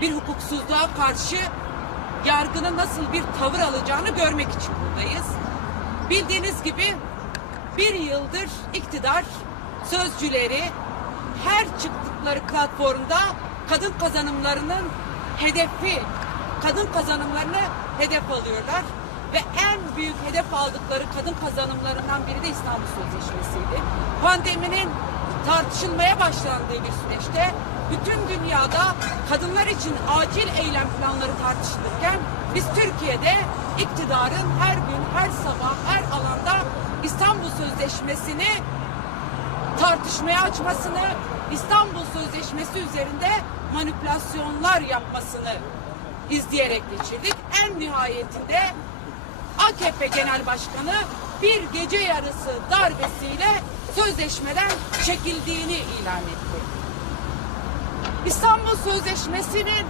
bir hukuksuzluğa karşı yargının nasıl bir tavır alacağını görmek için buradayız. Bildiğiniz gibi bir yıldır iktidar sözcüleri her çıktıkları platformda kadın kazanımlarının hedefi, kadın kazanımlarını hedef alıyorlar. Ve en büyük hedef aldıkları kadın kazanımlarından biri de İstanbul Sözleşmesi'ydi. Pandeminin tartışılmaya başlandığı bir süreçte bütün dünyada kadınlar için acil eylem planları tartışılırken biz Türkiye'de iktidarın her gün, her sabah, her alanda İstanbul Sözleşmesi'ni tartışmaya açmasını, İstanbul Sözleşmesi üzerinde manipülasyonlar yapmasını izleyerek geçirdik. En nihayetinde AKP Genel Başkanı bir gece yarısı darbesiyle sözleşmeden çekildiğini ilan etti. İstanbul Sözleşmesi'nin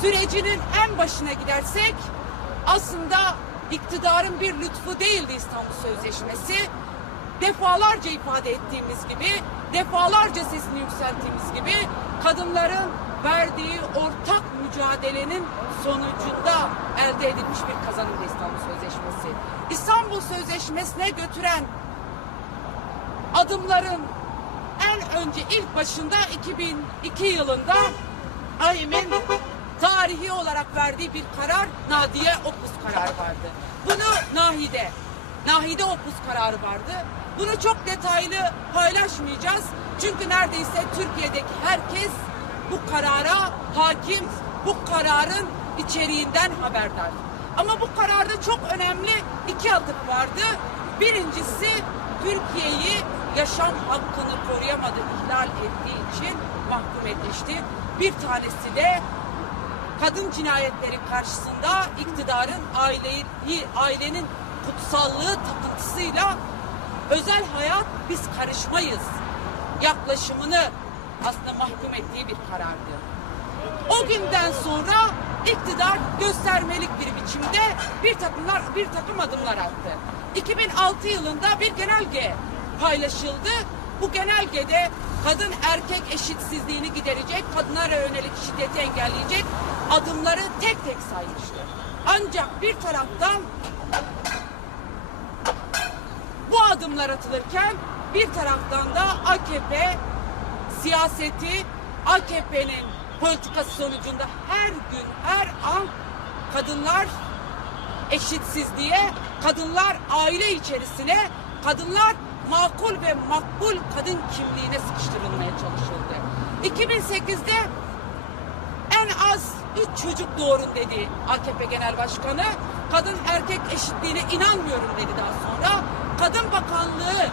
sürecinin en başına gidersek aslında iktidarın bir lütfu değildi İstanbul Sözleşmesi. Defalarca ifade ettiğimiz gibi, defalarca sesini yükselttiğimiz gibi kadınların verdiği ortak mücadelenin sonucunda elde edilmiş bir kazanımdı İstanbul Sözleşmesi. İstanbul Sözleşmesi'ne götüren adımların önce ilk başında 2002 yılında AYM'in tarihi olarak verdiği bir karar Nadiye Opus kararı vardı. Bunu Nahide, Nahide Opus kararı vardı. Bunu çok detaylı paylaşmayacağız. Çünkü neredeyse Türkiye'deki herkes bu karara hakim, bu kararın içeriğinden haberdar. Ama bu kararda çok önemli iki atık vardı. Birincisi Türkiye'yi yaşam hakkını koruyamadı, ihlal ettiği için mahkum etmişti. Bir tanesi de kadın cinayetleri karşısında iktidarın aileyi, ailenin kutsallığı takıntısıyla özel hayat biz karışmayız yaklaşımını aslında mahkum ettiği bir karardı. O günden sonra iktidar göstermelik bir biçimde bir takımlar bir takım adımlar attı. 2006 yılında bir genelge paylaşıldı. Bu genelgede kadın erkek eşitsizliğini giderecek, kadınlara yönelik şiddeti engelleyecek adımları tek tek saymıştı. Ancak bir taraftan bu adımlar atılırken bir taraftan da AKP siyaseti AKP'nin politikası sonucunda her gün her an kadınlar eşitsizliğe, kadınlar aile içerisine, kadınlar makul ve makbul kadın kimliğine sıkıştırılmaya çalışıldı. 2008'de en az üç çocuk doğurun dedi AKP Genel Başkanı. Kadın erkek eşitliğine inanmıyorum dedi daha sonra. Kadın Bakanlığı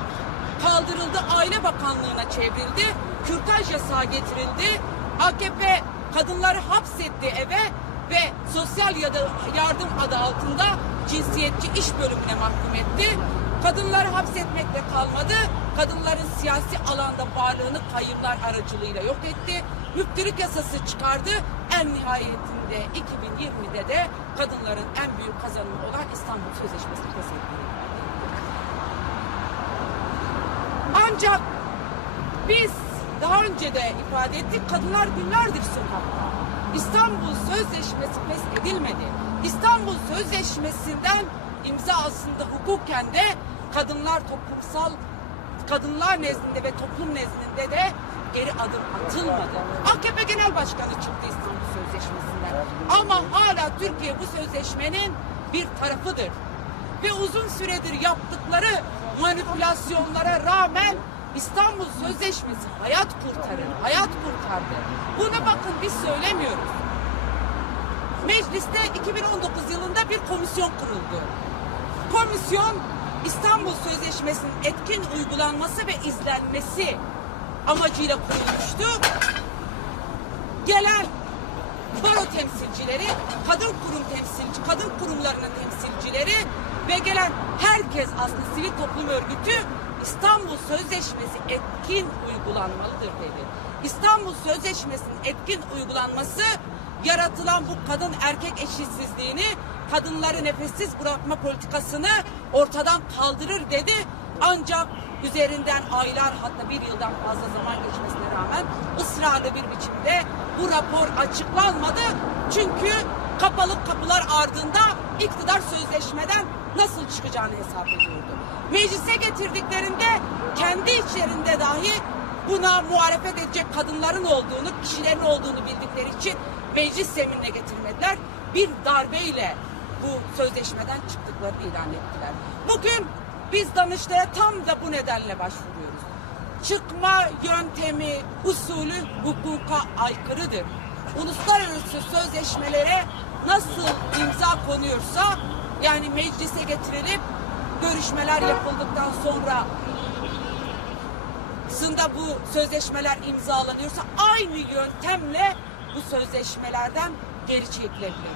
kaldırıldı, Aile Bakanlığı'na çevrildi. Kürtaj yasağı getirildi. AKP kadınları hapsetti eve ve sosyal ya da yardım adı altında cinsiyetçi iş bölümüne mahkum etti. Kadınları hapsetmekle kalmadı. Kadınların siyasi alanda varlığını kayıplar aracılığıyla yok etti. Müftülük yasası çıkardı. En nihayetinde 2020'de de kadınların en büyük kazanımı olan İstanbul Sözleşmesi'ni feshetti. Ancak biz daha önce de ifade ettik kadınlar günlerdir sokakta. İstanbul Sözleşmesi feshedilmedi. İstanbul Sözleşmesi'nden imza aslında hukuken de kadınlar toplumsal kadınlar nezdinde ve toplum nezdinde de geri adım atılmadı. AKP Genel Başkanı çıktı İstanbul Sözleşmesi'nden. Ama hala Türkiye bu sözleşmenin bir tarafıdır. Ve uzun süredir yaptıkları manipülasyonlara rağmen İstanbul Sözleşmesi hayat kurtarır, hayat kurtardı. Bunu bakın biz söylemiyoruz. Mecliste 2019 yılında bir komisyon kuruldu. Komisyon İstanbul Sözleşmesi'nin etkin uygulanması ve izlenmesi amacıyla kurulmuştu. Gelen baro temsilcileri, kadın kurum temsilci, kadın kurumlarının temsilcileri ve gelen herkes aslında sivil toplum örgütü İstanbul Sözleşmesi etkin uygulanmalıdır dedi. İstanbul Sözleşmesi'nin etkin uygulanması yaratılan bu kadın erkek eşitsizliğini, kadınları nefessiz bırakma politikasını ortadan kaldırır dedi. Ancak üzerinden aylar hatta bir yıldan fazla zaman geçmesine rağmen ısrarlı bir biçimde bu rapor açıklanmadı. Çünkü kapalı kapılar ardında iktidar sözleşmeden nasıl çıkacağını hesap ediyordu. Meclise getirdiklerinde kendi içlerinde dahi buna muhalefet edecek kadınların olduğunu, kişilerin olduğunu bildikleri için meclis zeminine getirmediler. Bir darbeyle bu sözleşmeden çıktıklarını ilan ettiler. Bugün biz Danıştay'a tam da bu nedenle başvuruyoruz. Çıkma yöntemi, usulü hukuka aykırıdır. Uluslararası sözleşmelere nasıl imza konuyorsa yani meclise getirilip görüşmeler yapıldıktan sonra aslında bu sözleşmeler imzalanıyorsa aynı yöntemle bu sözleşmelerden geri çekilebilir.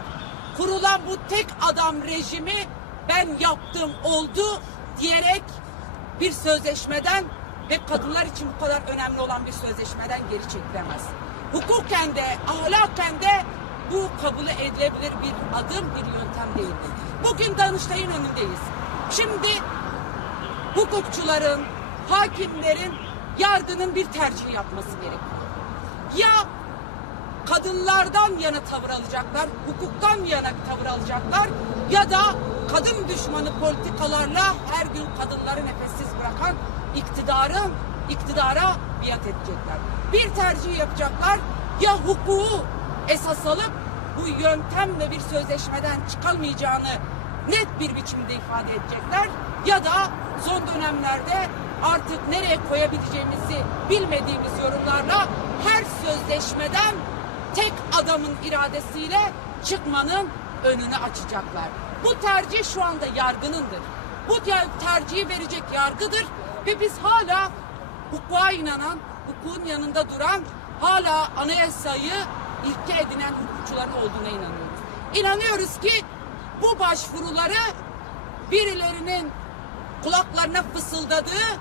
Kurulan bu tek adam rejimi ben yaptım oldu diyerek bir sözleşmeden ve kadınlar için bu kadar önemli olan bir sözleşmeden geri çekilemez. Hukuken de ahlaken de bu kabul edilebilir bir adım bir yöntem değildir. Bugün Danıştay'ın önündeyiz. Şimdi hukukçuların, hakimlerin, yargının bir tercih yapması gerekiyor. Ya kadınlardan yana tavır alacaklar, hukuktan yana tavır alacaklar ya da kadın düşmanı politikalarla her gün kadınları nefessiz bırakan iktidarın iktidara biat edecekler. Bir tercih yapacaklar ya hukuku esas alıp bu yöntemle bir sözleşmeden çıkamayacağını net bir biçimde ifade edecekler ya da son dönemlerde artık nereye koyabileceğimizi bilmediğimiz yorumlarla her sözleşmeden tek adamın iradesiyle çıkmanın önünü açacaklar. Bu tercih şu anda yargınındır. Bu ter- tercihi verecek yargıdır ve biz hala hukuka inanan, hukukun yanında duran, hala anayasayı ilke edinen hukukçuların olduğuna inanıyoruz. İnanıyoruz ki bu başvuruları birilerinin kulaklarına fısıldadığı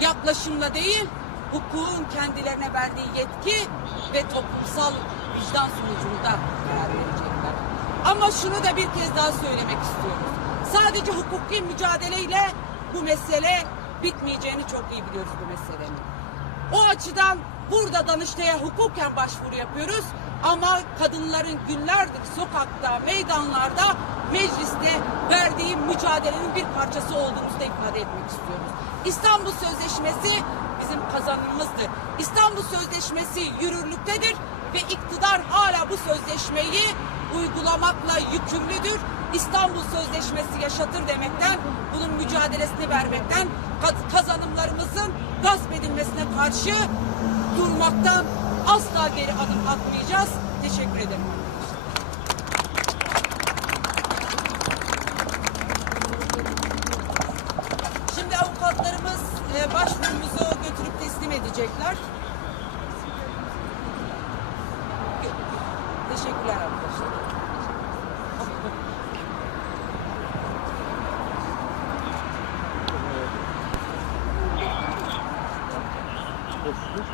yaklaşımla değil, hukukun kendilerine verdiği yetki ve toplumsal vicdan sonucunda karar verecekler. Ama şunu da bir kez daha söylemek istiyoruz. Sadece hukuki mücadeleyle bu mesele bitmeyeceğini çok iyi biliyoruz bu meselenin. O açıdan burada Danıştay'a hukuken başvuru yapıyoruz ama kadınların günlerdir sokakta, meydanlarda, mecliste verdiği mücadelenin bir parçası olduğumuzu da ifade etmek istiyoruz. İstanbul Sözleşmesi bizim kazanımımızdır. İstanbul Sözleşmesi yürürlüktedir ve iktidar hala bu sözleşmeyi uygulamakla yükümlüdür. İstanbul Sözleşmesi yaşatır demekten, bunun mücadelesini vermekten, kaz- kazanımlarımızın gasp edilmesine karşı durmaktan asla geri adım atmayacağız. Teşekkür ederim. Şimdi avukatlarımız e, başvurumuzu götürüp teslim edecekler. this, this